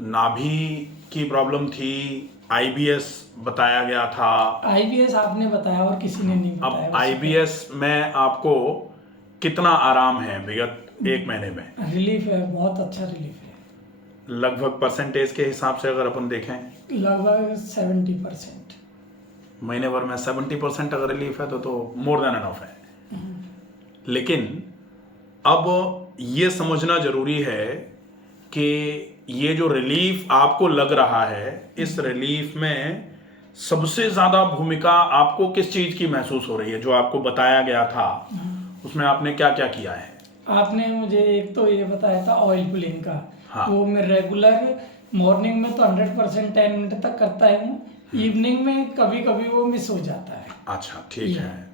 तो नाभि की प्रॉब्लम थी, आईबीएस बताया गया था। आईबीएस आपने बताया और किसी ने नहीं बताया। अब आईबीएस में आपको कितना आराम है विगत एक महीने में? रिलीफ है, बहुत अच्छा रिलीफ है। लगभग परसेंटेज के हिसाब से अगर अपन देखें, लगभग 70%। महीने भर में 70% अगर रिलीफ है तो मोर देन एनफ है। लेकिन अब ये समझना जरूरी है कि ये जो रिलीफ आपको लग रहा है, इस रिलीफ में सबसे ज्यादा भूमिका आपको किस चीज की महसूस हो रही है? जो आपको बताया गया था उसमें आपने क्या क्या किया है? आपने मुझे एक तो ये बताया था ऑयल पुलिंग का। हाँ। वो मैं रेगुलर मॉर्निंग में तो 100% 10 मिनट तक करता हूँ। इवनिंग में कभी कभी वो मिस हो जाता है। अच्छा, ठीक है।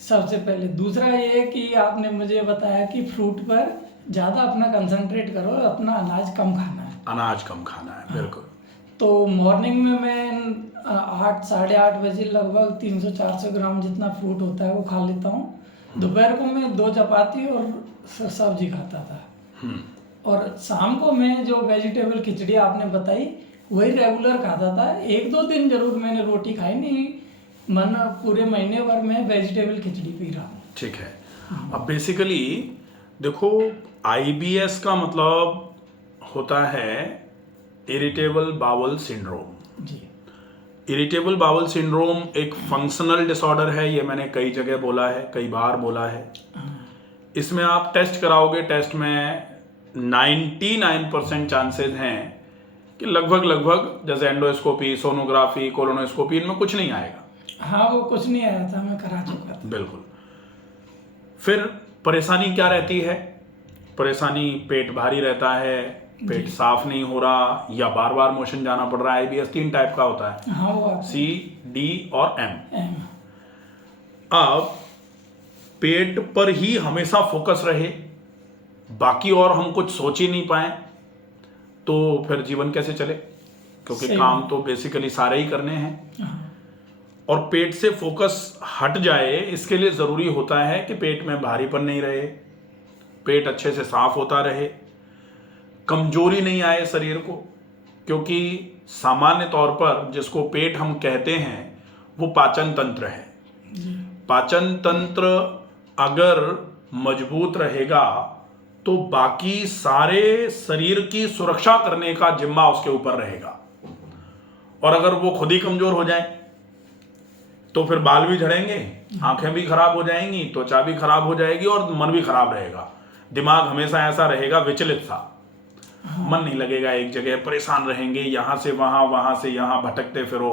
सबसे पहले दूसरा ये कि आपने मुझे बताया कि फ्रूट पर ज़्यादा अपना कंसंट्रेट करो, अपना अनाज कम खाना है। अनाज कम खाना है, बिल्कुल। तो मॉर्निंग में मैं 8 साढ़े 8 बजे लगभग 300-400 ग्राम जितना फ्रूट होता है वो खा लेता हूँ। दोपहर को मैं 2 चपाती और सब्जी खाता था। और शाम को मैं जो वेजिटेबल खिचड़ी आपने बताई वही रेगुलर खाता था। 1-2 दिन जरूर मैंने रोटी खाई नहीं, मन पूरे महीने भर में वेजिटेबल खिचड़ी पी रहा हूँ। ठीक है। अब बेसिकली देखो, आईबीएस का मतलब होता है इरिटेबल बाउल सिंड्रोम। जी। इरिटेबल बाउल सिंड्रोम एक फंक्शनल डिसऑर्डर है, ये मैंने कई जगह बोला है, कई बार बोला है। इसमें आप टेस्ट कराओगे, टेस्ट में 99% चांसेस हैं कि लगभग जैसे एंडोस्कोपी, सोनोग्राफी, कोलोनोस्कोपी, इनमें कुछ नहीं आएगा। हाँ, वो कुछ नहीं आया था, मैं करा चुका था। बिल्कुल। फिर परेशानी क्या रहती है? परेशानी पेट भारी रहता है, पेट साफ नहीं हो रहा, या बार बार मोशन जाना पड़ रहा है। आईबीएस 3 टाइप का होता है, हाँ, वो सी, डी और एम। एम। अब पेट पर ही हमेशा फोकस रहे, बाकी और हम कुछ सोच ही नहीं पाए, तो फिर जीवन कैसे चले? क्योंकि काम तो बेसिकली सारे ही करने हैं। और पेट से फोकस हट जाए, इसके लिए जरूरी होता है कि पेट में भारीपन नहीं रहे, पेट अच्छे से साफ होता रहे, कमजोरी नहीं आए शरीर को। क्योंकि सामान्य तौर पर जिसको पेट हम कहते हैं वो पाचन तंत्र है। पाचन तंत्र अगर मजबूत रहेगा तो बाकी सारे शरीर की सुरक्षा करने का जिम्मा उसके ऊपर रहेगा। और अगर वो खुद ही कमजोर हो जाए तो फिर बाल भी झड़ेंगे, आंखें भी खराब हो जाएंगी, त्वचा भी खराब हो जाएगी और मन भी खराब रहेगा। दिमाग हमेशा ऐसा रहेगा विचलित सा, मन नहीं लगेगा एक जगह, परेशान रहेंगे, यहां से वहां, वहां से यहां भटकते फिरो,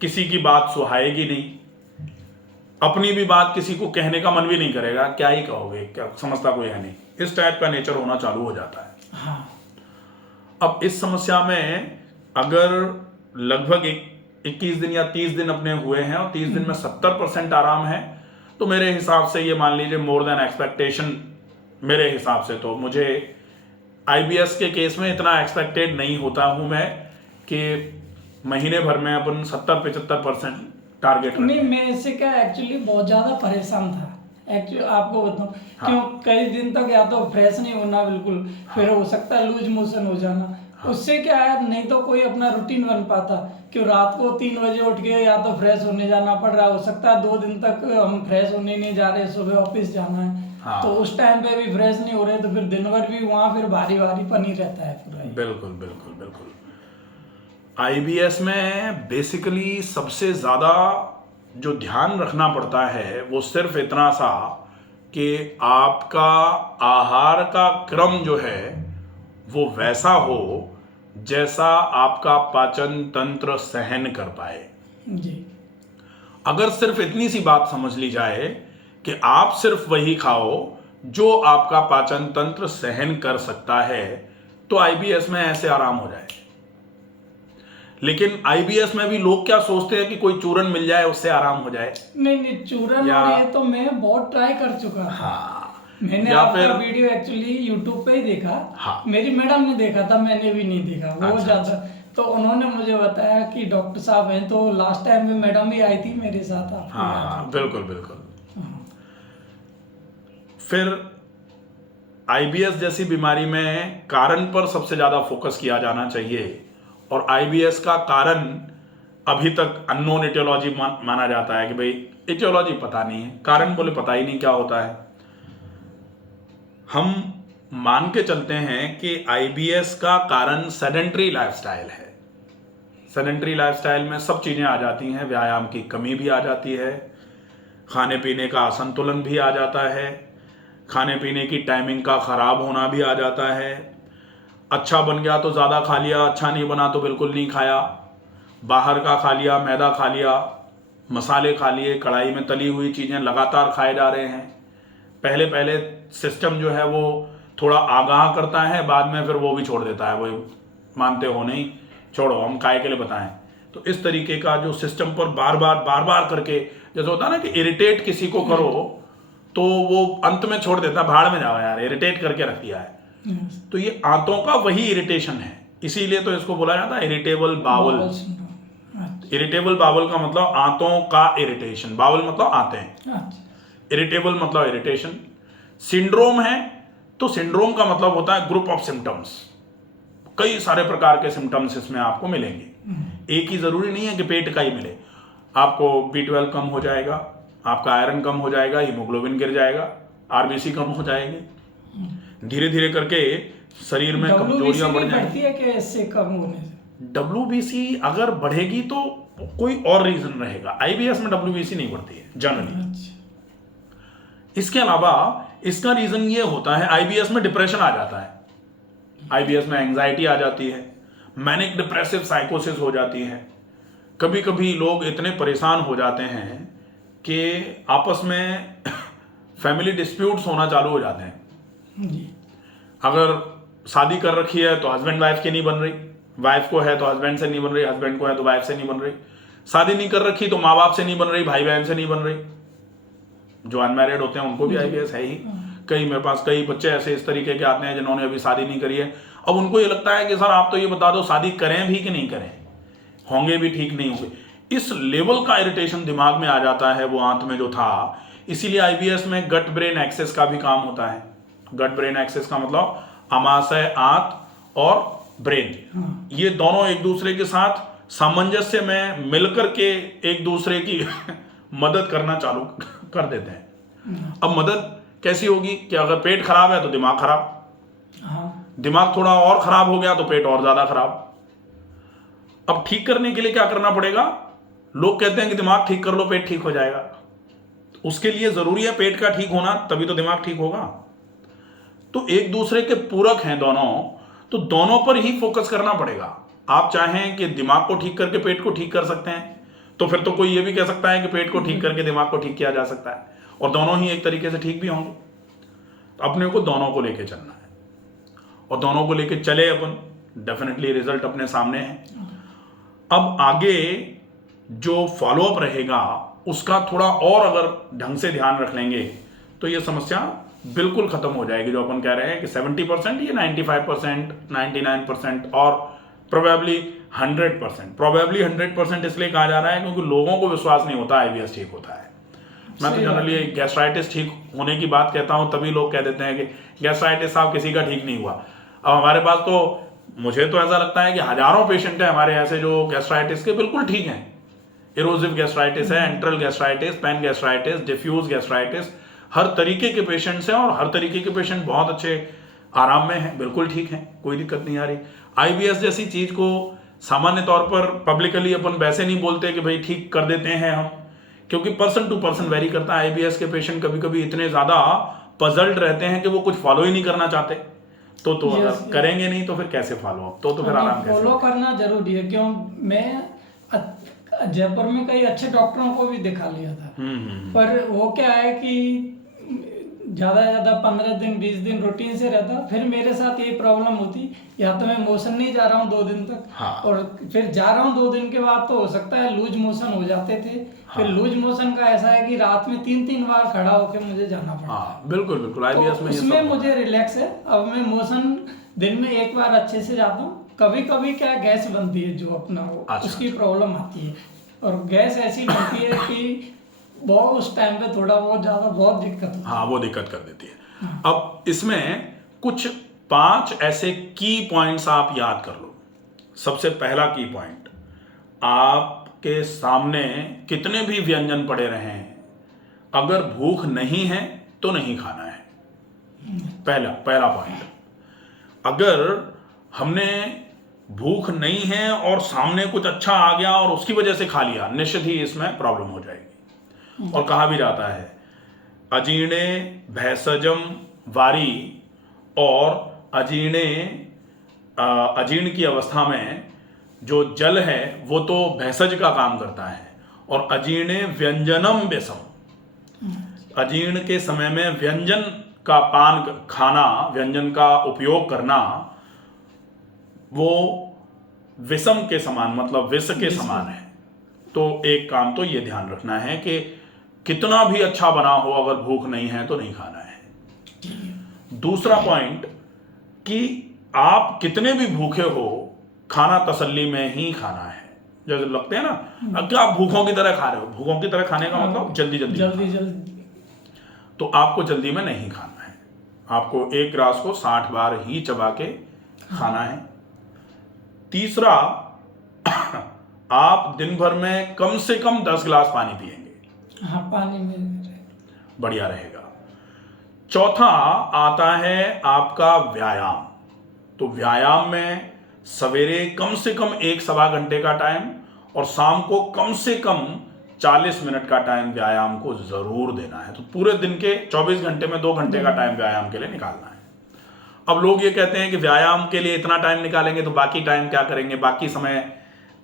किसी की बात सुहाएगी नहीं, अपनी भी बात किसी को कहने का मन भी नहीं करेगा, क्या ही कहोगे, क्या समझता कोई है नहीं, इस टाइप का नेचर होना चालू हो जाता है। हाँ। अब इस समस्या में अगर लगभग 21 दिन या 30 दिन अपने हुए हैं और 30 दिन में 70% आराम है, तो मेरे हिसाब से ये मान लीजिए मोर देन एक्सपेक्टेशन। मेरे हिसाब से तो मुझे आईबीएस के केस में इतना एक्सपेक्टेड नहीं होता हूं मैं कि महीने भर में अपन 70-75% टारगेट नहीं, मैं इससे क्या एक्चुअली बहुत ज़्यादा परेशान था। एक्चुअली आपको बताऊँ, क्यों कई दिन तक या तो फ्रेश नहीं होना बिल्कुल, फिर हो सकता है लूज मोशन हो जाना। उससे क्या है, नहीं तो कोई अपना रूटीन बन पाता। क्यों रात को 3 बजे उठ के या तो फ्रेश होने जाना पड़ रहा, हो सकता है 2 दिन तक हम फ्रेश होने नहीं जा रहे, सुबह ऑफिस जाना है। तो उस टाइम पे भी फ्रेश नहीं हो रहे, तो फिर दिन भर भी वहाँ फिर भारी भारीपन ही रहता है पूरा। बिल्कुल बिल्कुल बिल्कुल। आईबीएस में बेसिकली सबसे ज्यादा जो ध्यान रखना पड़ता है वो सिर्फ इतना सा कि आपका आहार का क्रम जो है वो वैसा हो जैसा आपका पाचन तंत्र सहन कर पाए। जी। अगर सिर्फ इतनी सी बात समझ ली जाए कि आप सिर्फ वही खाओ जो आपका पाचन तंत्र सहन कर सकता है, तो आईबीएस में ऐसे आराम हो जाए। लेकिन आईबीएस में भी लोग क्या सोचते हैं कि कोई चूरन मिल जाए उससे आराम हो जाए। नहीं, चूरन और ये तो मैं बहुत ट्राई कर चुका। हाँ। मैंने आपका वीडियो एक्चुअली यूट्यूब पे ही देखा। हाँ। मेरी मैडम ने देखा था, मैंने भी नहीं देखा। वो ज्यादा तो उन्होंने मुझे बताया कि डॉक्टर साहब हैं, तो लास्ट टाइम में मैडम भी आई थी मेरे साथ। आपको हाँ, बिल्कुल बिल्कुल। फिर आईबीएस जैसी बीमारी में कारण पर सबसे ज़्यादा फोकस किया जाना चाहिए, और आईबीएस का कारण अभी तक अननोन एटियोलॉजी माना जाता है कि भाई एटियोलॉजी पता नहीं है, कारण बोले पता ही नहीं क्या होता है। हम मान के चलते हैं कि आईबीएस का कारण सेडेंट्री लाइफस्टाइल है। सेडेंट्री लाइफस्टाइल में सब चीज़ें आ जाती हैं, व्यायाम की कमी भी आ जाती है, खाने पीने का असंतुलन भी आ जाता है, खाने पीने की टाइमिंग का ख़राब होना भी आ जाता है, अच्छा बन गया तो ज़्यादा खा लिया, अच्छा नहीं बना तो बिल्कुल नहीं खाया, बाहर का खा लिया, मैदा खा लिया, मसाले खा लिए, कढ़ाई में तली हुई चीज़ें लगातार खाए जा रहे हैं। पहले पहले सिस्टम जो है वो थोड़ा आगाह करता है, बाद में फिर वो भी छोड़ देता है, वो मानते हो नहीं, छोड़ो हम काय के लिए बताएं। तो इस तरीके का जो सिस्टम पर बार बार करके, जैसे होता है ना कि इरिटेट किसी को करो तो वो अंत में छोड़ देता है, भाड़ में जाओ यार, इरिटेट करके रख दिया है। तो ये आंतों का वही इरिटेशन है, इसीलिए तो इसको बोला जाता है इरिटेबल बाउल। इरिटेबल बाउल का मतलब आंतों का इरिटेशन, बाउल मतलब आंतें, इरिटेबल मतलब इरिटेशन। सिंड्रोम है तो सिंड्रोम का मतलब होता है ग्रुप ऑफ सिम्टम्स, कई सारे प्रकार के सिम्टम्स इसमें आपको मिलेंगे, एक ही जरूरी नहीं है कि पेट का ही मिले। आपको B12 कम हो जाएगा, आपका आयरन कम हो जाएगा, हीमोग्लोबिन गिर जाएगा, आरबीसी कम हो जाएगी, धीरे धीरे करके शरीर में कमजोरियां बढ़ जाएंगी। है कि इससे कम होने से WBC अगर बढ़ेगी तो कोई और रीजन रहेगा, आईबीएस में WBC नहीं बढ़ती है जनरली। इसके अलावा इसका रीजन ये होता है, आईबीएस में डिप्रेशन आ जाता है, आईबीएस में एंजाइटी आ जाती है, मैनिक डिप्रेसिव साइकोसिस हो जाती है। कभी कभी लोग इतने परेशान हो जाते हैं कि आपस में फैमिली डिस्प्यूट्स होना चालू हो जाते हैं जी। अगर शादी कर रखी है तो हस्बैंड वाइफ की नहीं बन रही, वाइफ को है तो हस्बैंड से नहीं बन रही, हस्बैंड को है तो वाइफ से नहीं बन रही, शादी नहीं कर रखी तो माँ बाप से नहीं बन रही, भाई बहन से नहीं बन रही। जो अनमैरिड होते हैं उनको भी आईबीएस है ही। कई मेरे पास कई बच्चे ऐसे इस तरीके के आते हैं जिन्होंने अभी शादी नहीं करी है। अब उनको ये लगता है कि सर आप तो ये बता दो शादी करें भी कि नहीं करें, होंगे भी ठीक नहीं होंगे। इस लेवल का इरिटेशन दिमाग में आ जाता है वो आंत में जो था। इसीलिए आईबीएस में गट ब्रेन एक्सेस का भी काम होता है। गट ब्रेन एक्सेस का मतलब अमाशय, आंत और ब्रेन, ये दोनों एक दूसरे के साथ सामंजस्य में मिलकर के एक दूसरे की मदद करना चालू कर देते हैं। अब मदद कैसी होगी कि अगर पेट खराब है तो दिमाग खराब, दिमाग थोड़ा और खराब हो गया तो पेट और ज्यादा खराब। अब ठीक करने के लिए क्या करना पड़ेगा? लोग कहते हैं कि दिमाग ठीक कर लो पेट ठीक हो जाएगा, उसके लिए जरूरी है पेट का ठीक होना, तभी तो दिमाग ठीक होगा। तो एक दूसरे के पूरक हैं दोनों, तो दोनों पर ही फोकस करना पड़ेगा। आप चाहें कि दिमाग को ठीक करके पेट को ठीक कर सकते हैं, तो फिर तो कोई ये भी कह सकता है कि पेट को ठीक करके दिमाग को ठीक किया जा सकता है, और दोनों ही एक तरीके से ठीक भी होंगे। तो अपने को दोनों को लेके चलना है, और दोनों को लेके चले अपन, डेफिनेटली रिजल्ट अपने सामने है। अब आगे जो फॉलोअप रहेगा उसका थोड़ा और अगर ढंग से ध्यान रख लेंगे तो ये समस्या बिल्कुल खत्म हो जाएगी। जो अपन कह रहे हैं कि 70%, ये 95%, 99% और प्रोबेबली 100%। प्रोबेबली 100% इसलिए कहा जा रहा है क्योंकि लोगों को विश्वास नहीं होता आईबीएस ठीक होता है। मैं तो जनरली गैस्ट्राइटिस ठीक होने की बात कहता हूं, तभी लोग कह देते हैं कि गैस्ट्राइटिस साहब किसी का ठीक नहीं हुआ। अब हमारे पास तो, मुझे तो ऐसा लगता है कि हजारों पेशेंट हैं हमारे ऐसे जो गैस्ट्राइटिस के बिल्कुल ठीक हैं। इरोजिव गैस्ट्राइटिस है, antral gastritis, pan gastritis, diffuse gastritis, हर तरीके के पेशेंट्स हैं, और हर तरीके के पेशेंट बहुत अच्छे आराम में हैं, बिल्कुल ठीक हैं, कोई दिक्कत नहीं आ रही। आईबीएस जैसी चीज को सामान्य तौर पर पब्लिकली अपन वैसे नहीं बोलते कि भाई ठीक कर देते हैं हम, क्योंकि पर्सन टू पर्सन वेरी करता है। आईबीएस के पेशेंट कभी कभी इतने ज्यादा पजल्ड रहते हैं कि वो कुछ फॉलो ही नहीं करना चाहते, तो अगर करेंगे नहीं तो फिर कैसे फॉलो अप, तो फिर आराम कैसे फॉलो करना जरूरी है। क्यों, मैं जयपुर में कई अच्छे डॉक्टरों को भी दिखा लिया था, पर वो क्या है कि ज्यादा 15 दिन 20 दिन रूटीन से रहता, फिर मेरे साथ ये प्रॉब्लम होती, या तो मैं मोशन नहीं जा रहा हूँ 2 दिन तक, हाँ। और फिर जा रहा हूँ 2 दिन के बाद तो हो सकता है लूज मोशन हो जाते थे। हाँ। फिर लूज मोशन का ऐसा है कि रात में 3-3 बार खड़ा होकर मुझे जाना पड़ता। हाँ, बिल्कुल बिल्कुल आईबीएस में उसमें मुझे रिलैक्स है। अब मैं मोशन दिन में 1 बार अच्छे से जाता हूँ। कभी कभी क्या गैस बनती है जो अपना वो, उसकी प्रॉब्लम आती है, और गैस ऐसी बनती है कि बहुत उस टाइम पे थोड़ा बहुत ज्यादा बहुत दिक्कत होती है। हाँ, वो दिक्कत कर देती है। अब इसमें कुछ 5 ऐसे की पॉइंट्स आप याद कर लो। सबसे पहला की पॉइंट, आपके सामने कितने भी व्यंजन पड़े रहे हैं, अगर भूख नहीं है तो नहीं खाना है। पहला पॉइंट। अगर हमने भूख नहीं है और सामने कुछ अच्छा आ गया और उसकी वजह से खा लिया, निश्चित ही इसमें प्रॉब्लम हो जाएगी। और कहा भी जाता है अजीर्णे भैषजम वारी, और अजीर्ण की अवस्था में जो जल है वो तो भैषज का काम करता है, और अजीर्णे व्यंजनम विषम, अजीर्ण के समय में व्यंजन का पान खाना, व्यंजन का उपयोग करना, वो विषम के समान, मतलब विष के समान है। तो एक काम तो ये ध्यान रखना है कि कितना भी अच्छा बना हो, अगर भूख नहीं है तो नहीं खाना है। दूसरा पॉइंट कि आप कितने भी भूखे हो, खाना तसल्ली में ही खाना है। जैसे लगते हैं ना, अब क्या आप भूखों की तरह खा रहे हो, भूखों की तरह खाने का मतलब जल्दी जल्दी, तो आपको जल्दी में नहीं खाना है। आपको एक ग्रास को 60 बार ही चबा के खाना है। तीसरा, आप दिन भर में कम से कम 10 गिलास पानी पिएंगे। हाँ, पानी में बढ़िया रहेगा। चौथा आता है आपका व्यायाम। तो व्यायाम में सवेरे कम से कम 1-1.25 घंटे का टाइम, और शाम को कम से कम 40 मिनट का टाइम व्यायाम को जरूर देना है। तो पूरे दिन के 24 घंटे में 2 घंटे का टाइम व्यायाम के लिए निकालना है। अब लोग ये कहते हैं कि व्यायाम के लिए इतना टाइम निकालेंगे तो बाकी टाइम क्या करेंगे, बाकी समय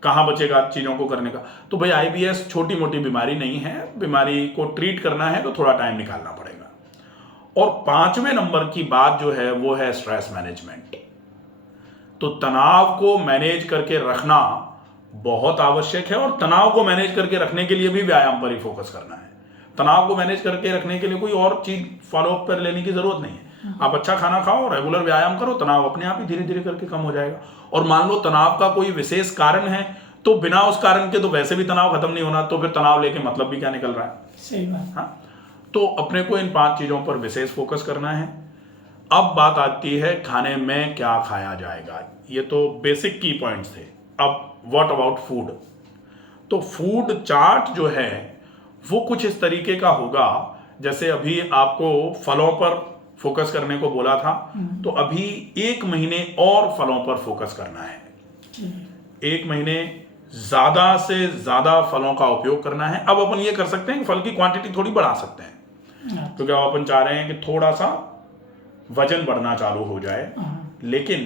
कहाँ बचेगा चीज़ों को करने का। तो भाई IBS छोटी मोटी बीमारी नहीं है, बीमारी को ट्रीट करना है तो थोड़ा टाइम निकालना पड़ेगा। और 5वें नंबर की बात जो है वो है स्ट्रेस मैनेजमेंट। तो तनाव को मैनेज करके रखना बहुत आवश्यक है, और तनाव को मैनेज करके रखने के लिए भी व्यायाम पर ही फोकस करना है। तनाव को मैनेज करके रखने के लिए कोई और चीज फॉलो अप पर लेने की जरूरत नहीं है। आप अच्छा खाना खाओ, रेगुलर व्यायाम करो, तनाव अपने आप ही धीरे धीरे करके कम हो जाएगा। और मान लो तनाव का कोई विशेष कारण है, तो बिना उस कारण के तो वैसे भी तनाव खत्म नहीं होना, तो फिर तनाव लेके मतलब भी क्या निकल रहा है। सही बात। हाँ, तो अपने को इन 5 चीजों पर विशेष फोकस करना है। अब बात आती है खाने में क्या खाया जाएगा। ये तो बेसिक की पॉइंट्स थे। अब व्हाट अबाउट फूड। तो फूड चार्ट जो है वो कुछ इस तरीके का होगा, जैसे अभी आपको फलों पर फोकस करने को बोला था, तो अभी 1 महीने और फलों पर फोकस करना है। 1 महीने ज्यादा से ज्यादा फलों का उपयोग करना है। अब अपन ये कर सकते हैं कि फल की क्वांटिटी थोड़ी बढ़ा सकते हैं, क्योंकि अब अपन चाह रहे हैं कि थोड़ा सा वजन बढ़ना चालू हो जाए। लेकिन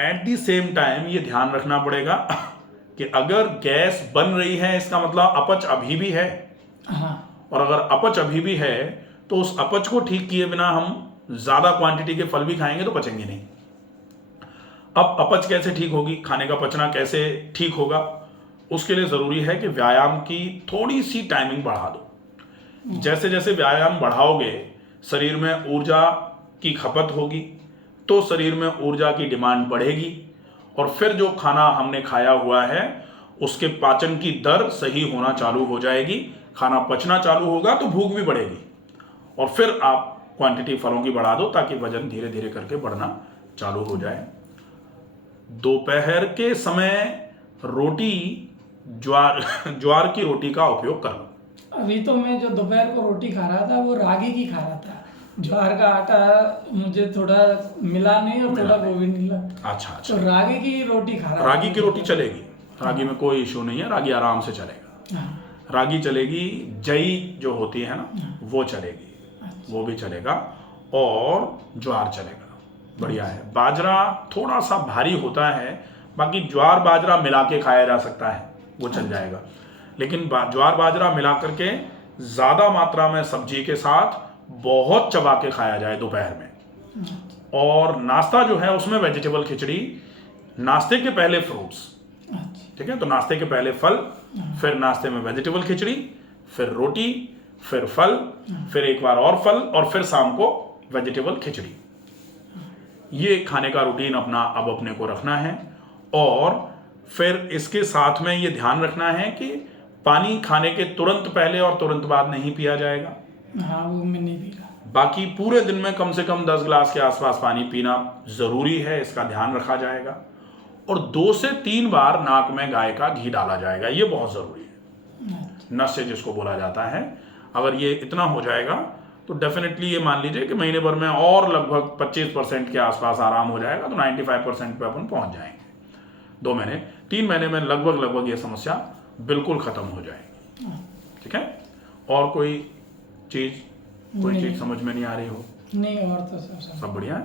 एट द सेम टाइम ये ध्यान रखना पड़ेगा कि अगर गैस बन रही है, इसका मतलब अपच अभी भी है। और अगर अपच अभी भी है तो उस अपच को ठीक किए बिना हम ज्यादा क्वांटिटी के फल भी खाएंगे तो पचेंगे नहीं। अब अपच कैसे ठीक होगी, खाने का पचना कैसे ठीक होगा, उसके लिए जरूरी है कि व्यायाम की थोड़ी सी टाइमिंग बढ़ा दो। जैसे जैसे व्यायाम बढ़ाओगे, शरीर में ऊर्जा की खपत होगी, तो शरीर में ऊर्जा की डिमांड बढ़ेगी, और फिर जो खाना हमने खाया हुआ है उसके पाचन की दर सही होना चालू हो जाएगी, खाना पचना चालू होगा, तो भूख भी बढ़ेगी। और फिर आप क्वांटिटी फलों की बढ़ा दो ताकि वजन धीरे धीरे करके बढ़ना चालू हो जाए। दोपहर के समय रोटी ज्वार की रोटी का उपयोग कर लो। अभी तो मैं जो दोपहर को रोटी खा रहा था वो रागी की खा रहा था। ज्वार का आटा मुझे थोड़ा मिला नहीं और थोड़ा वो भी नहीं लगा। अच्छा। तो रागी की रोटी खा रहा था। रागी की रोटी चलेगी, रागी में कोई इशू नहीं है, रागी आराम से चलेगा। रागी चलेगी, जई जो होती है ना वो चलेगी, वो भी चलेगा, और ज्वार चलेगा। बढ़िया है। बाजरा थोड़ा सा भारी होता है, बाकी ज्वार बाजरा मिला के खाया जा सकता है, वो चल जाएगा। लेकिन ज्वार बाजरा मिला करके ज्यादा मात्रा में सब्जी के साथ बहुत चबा के खाया जाए दोपहर में। और नाश्ता जो है उसमें वेजिटेबल खिचड़ी, नाश्ते के पहले फ्रूट्स, ठीक है। तो नाश्ते के पहले फल, फिर नाश्ते में वेजिटेबल खिचड़ी, फिर रोटी, फिर फल, फिर एक बार और फल, और फिर शाम को वेजिटेबल खिचड़ी। ये खाने का रूटीन अपना अब अपने को रखना है। और फिर इसके साथ में ये ध्यान रखना है कि पानी खाने के तुरंत पहले और तुरंत बाद नहीं पिया जाएगा। हाँ, वो मैं नहीं पी रहा। बाकी पूरे दिन में कम से कम 10 गिलास के आसपास पानी पीना ज़रूरी है, इसका ध्यान रखा जाएगा। और 2 से 3 बार नाक में गाय का घी डाला जाएगा, ये बहुत ज़रूरी है। नस्य जिसको बोला जाता है, अगर ये इतना हो जाएगा तो डेफिनेटली ये मान लीजिए कि महीने भर में और लगभग 25% के आसपास आराम हो जाएगा, तो 95% पे अपन पहुंच जाएंगे। 2 महीने 3 महीने में लगभग ये समस्या बिल्कुल ख़त्म हो जाएगी। ठीक है, और कोई चीज़ समझ में नहीं आ रही हो? नहीं, और तो सब सब बढ़िया है।